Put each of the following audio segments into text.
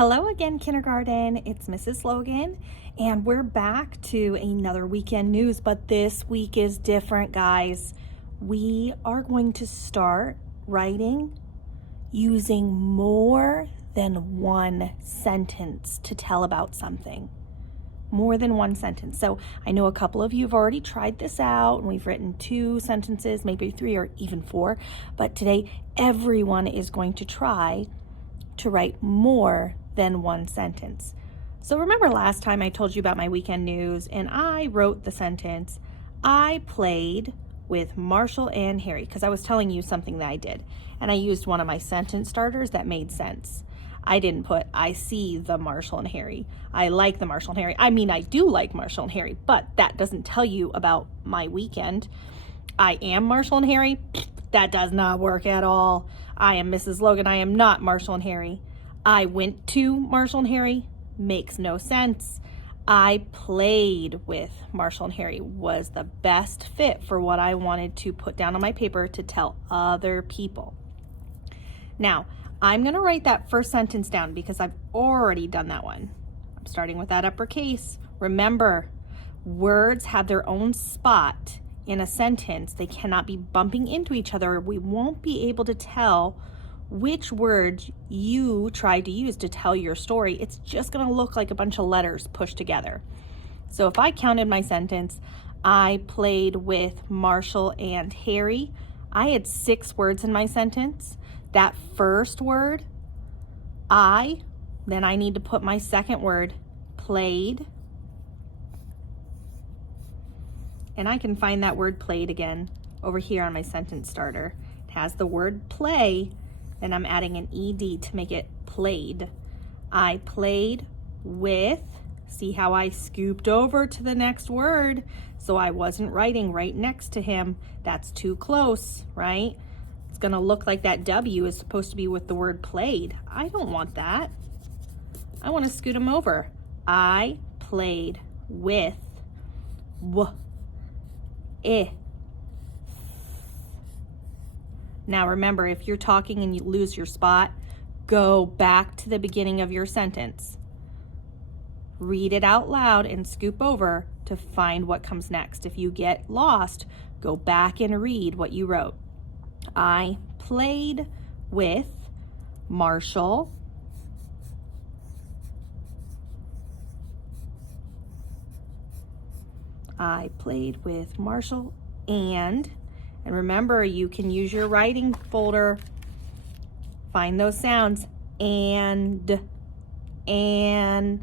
Hello again, kindergarten. It's Mrs. Logan, and we're back to another weekend news, but this week is different, guys. We are going to start writing using more than one sentence to tell about something. More than one sentence. So I know a couple of you have already tried this out, and we've written 2 sentences, maybe 3 or even 4, but today everyone is going to try to write more than one sentence. So remember last time I told you about my weekend news and I wrote the sentence, I played with Marshall and Harry, because I was telling you something that I did. And I used one of my sentence starters that made sense. I didn't put, I see the Marshall and Harry. I like the Marshall and Harry. I mean, I do like Marshall and Harry, but that doesn't tell you about my weekend. I am Marshall and Harry. That does not work at all. I am Mrs. Logan. I am not Marshall and Harry. I went to Marshall and Harry. Makes no sense. I played with Marshall and Harry was the best fit for what I wanted to put down on my paper to tell other people. Now, I'm going to write that first sentence down because I've already done that one. I'm starting with that uppercase. Remember, words have their own spot in a sentence. They cannot be bumping into each other. We won't be able to tell which word you tried to use to tell your story. It's just going to look like a bunch of letters pushed together. So if I counted my sentence, I played with Marshall and Harry, I had 6 words in my sentence. That first word, then I need to put my second word, played. And I can find that word played again over here on my sentence starter. It has the word play, and I'm adding an ED to make it played. I played with, see how I scooped over to the next word, so I wasn't writing right next to him. That's too close, right? It's gonna look like that W is supposed to be with the word played. I don't want that. I wanna scoot him over. I played with it. Now remember, if you're talking and you lose your spot, go back to the beginning of your sentence. Read it out loud and scoop over to find what comes next. If you get lost, go back and read what you wrote. I played with Marshall and remember, you can use your writing folder. Find those sounds. And. I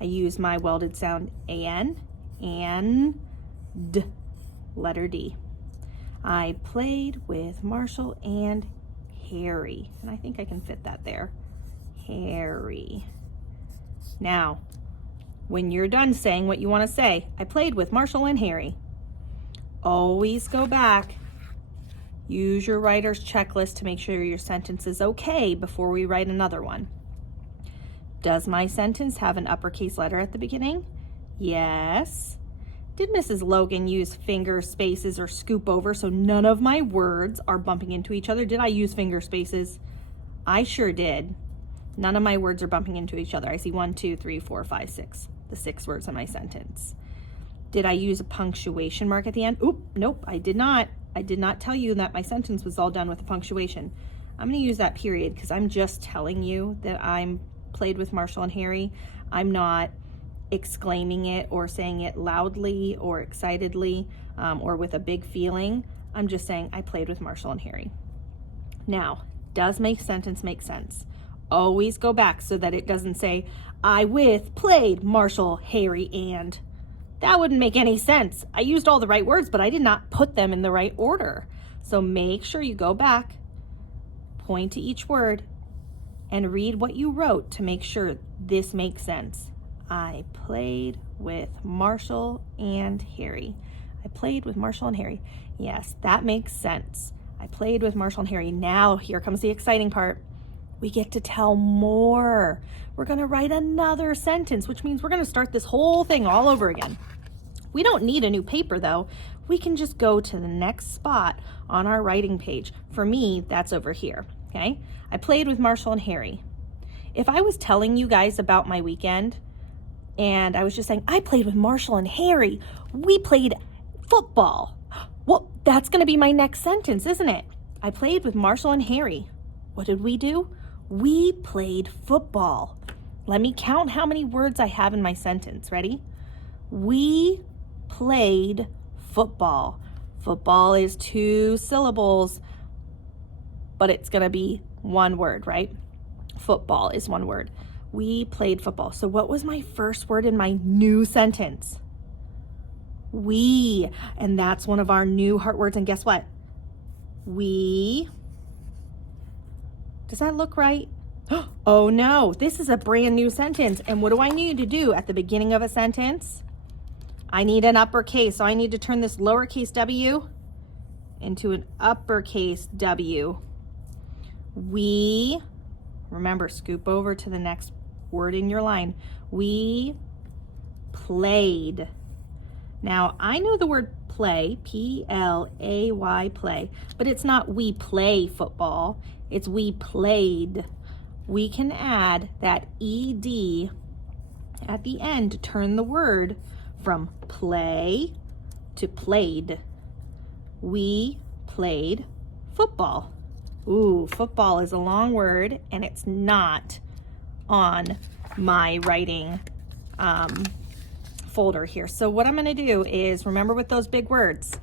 use my welded sound an, and, letter D. I played with Marshall and Harry. And I think I can fit that there. Harry. Now, when you're done saying what you want to say, I played with Marshall and Harry. Always go back. Use your writer's checklist to make sure your sentence is okay before we write another one. Does my sentence have an uppercase letter at the beginning? Yes. Did Mrs. Logan use finger spaces or scoop over so none of my words are bumping into each other? Did I use finger spaces? I sure did. None of my words are bumping into each other. I see 1, 2, 3, 4, 5, 6. The 6 words in my sentence. Did I use a punctuation mark at the end? Oop, nope, I did not. I did not tell you that my sentence was all done with a punctuation. I'm going to use that period because I'm just telling you that I'm played with Marshall and Harry. I'm not exclaiming it or saying it loudly or excitedly or with a big feeling. I'm just saying I played with Marshall and Harry. Now, does my sentence make sense? Always go back so that it doesn't say I played Marshall, Harry, and. That wouldn't make any sense. I used all the right words, but I did not put them in the right order. So make sure you go back, point to each word, and read what you wrote to make sure this makes sense. I played with Marshall and Harry. I played with Marshall and Harry. Yes, that makes sense. I played with Marshall and Harry. Now, here comes the exciting part. We get to tell more. We're going to write another sentence, which means we're going to start this whole thing all over again. We don't need a new paper though. We can just go to the next spot on our writing page. For me, that's over here. okay? I played with Marshall and Harry. If I was telling you guys about my weekend and I was just saying, I played with Marshall and Harry, we played football. Well, that's gonna be my next sentence, isn't it? I played with Marshall and Harry. What did we do? We played football. Let me count how many words I have in my sentence. Ready? We played football. Football is 2 syllables, but it's gonna be one word, right? Football is one word. We played football. So what was my first word in my new sentence? We, and that's one of our new heart words. And guess what? We, does that look right? Oh no, this is a brand new sentence. And what do I need to do at the beginning of a sentence? I need an uppercase. So I need to turn this lowercase w into an uppercase W. We, remember, scoop over to the next word in your line. We played. Now, I know the word play, P-L-A-Y, play, but it's not we play football, it's we played. We can add that ed at the end to turn the word from play to played. We played football. Ooh, football is a long word and it's not on my writing folder here. So what I'm going to do is, remember with those big words,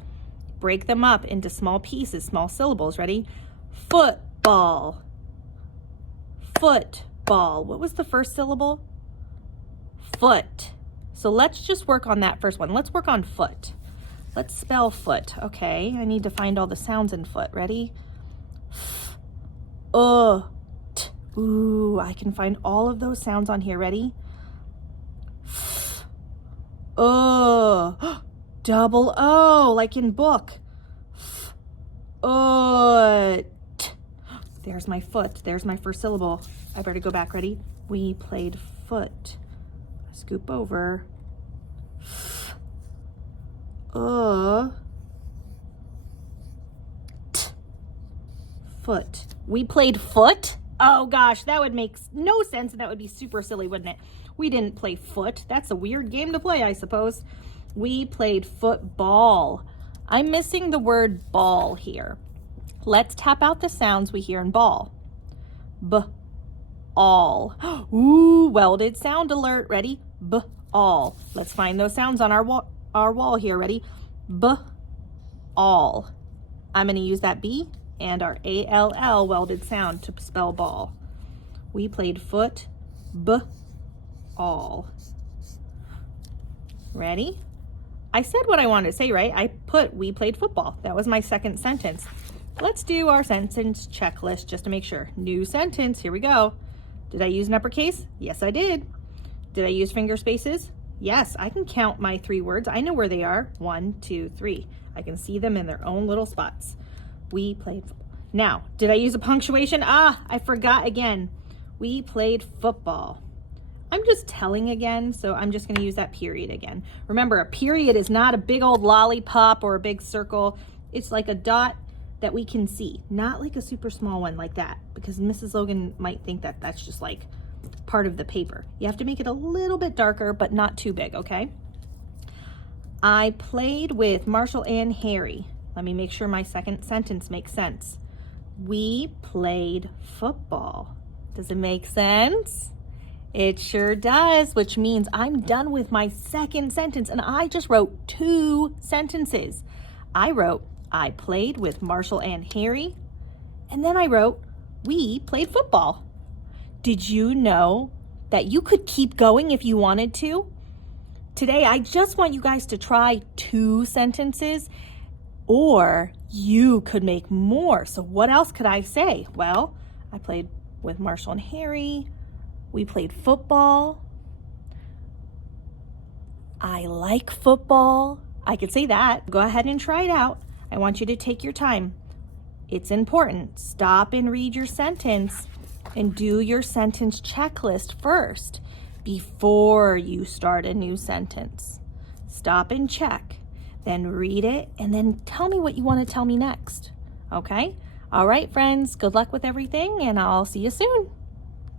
break them up into small pieces, small syllables. Ready? Football. Football. What was the first syllable? Foot. So let's just work on that first one. Let's work on foot. Let's spell foot. Okay, I need to find all the sounds in foot. Ready? T. Ooh, I can find all of those sounds on here. Ready? Double O, like in book. There's my foot. There's my first syllable. I better go back. Ready? We played foot. Scoop over. Foot. We played foot? Oh gosh, that would make no sense and that would be super silly, wouldn't it? We didn't play foot. That's a weird game to play, I suppose. We played football. I'm missing the word ball here. Let's tap out the sounds we hear in ball. B-all. Ooh, welded sound alert. Ready? B-all. Let's find those sounds on our wall here. Ready? B-all. I'm going to use that B and our A-L-L welded sound to spell ball. We played foot, b-all. Ready? I said what I wanted to say, right? I put we played football. That was my second sentence. Let's do our sentence checklist just to make sure. New sentence, here we go. Did I use an uppercase? Yes, I did. Did I use finger spaces? Yes, I can count my 3 words. I know where they are. 1, 2, 3. I can see them in their own little spots. We played football. Now, did I use a punctuation? I forgot again. We played football. I'm just telling again, so I'm just going to use that period again. Remember, a period is not a big old lollipop or a big circle. It's like a dot that we can see, not like a super small one like that, because Mrs. Logan might think that that's just like part of the paper. You have to make it a little bit darker, but not too big, okay? I played with Marshall and Harry. Let me make sure my second sentence makes sense. We played football. Does it make sense? It sure does, which means I'm done with my second sentence, and I just wrote 2 sentences. I wrote, I played with Marshall and Harry, and then I wrote, we played football. Did you know that you could keep going if you wanted to? Today, I just want you guys to try 2 sentences, or you could make more. So what else could I say? Well, I played with Marshall and Harry. We played football. I like football. I could say that. Go ahead and try it out. I want you to take your time. It's important. Stop and read your sentence and do your sentence checklist first before you start a new sentence. Stop and check, then read it, and then tell me what you want to tell me next. Okay? All right, friends, good luck with everything, and I'll see you soon.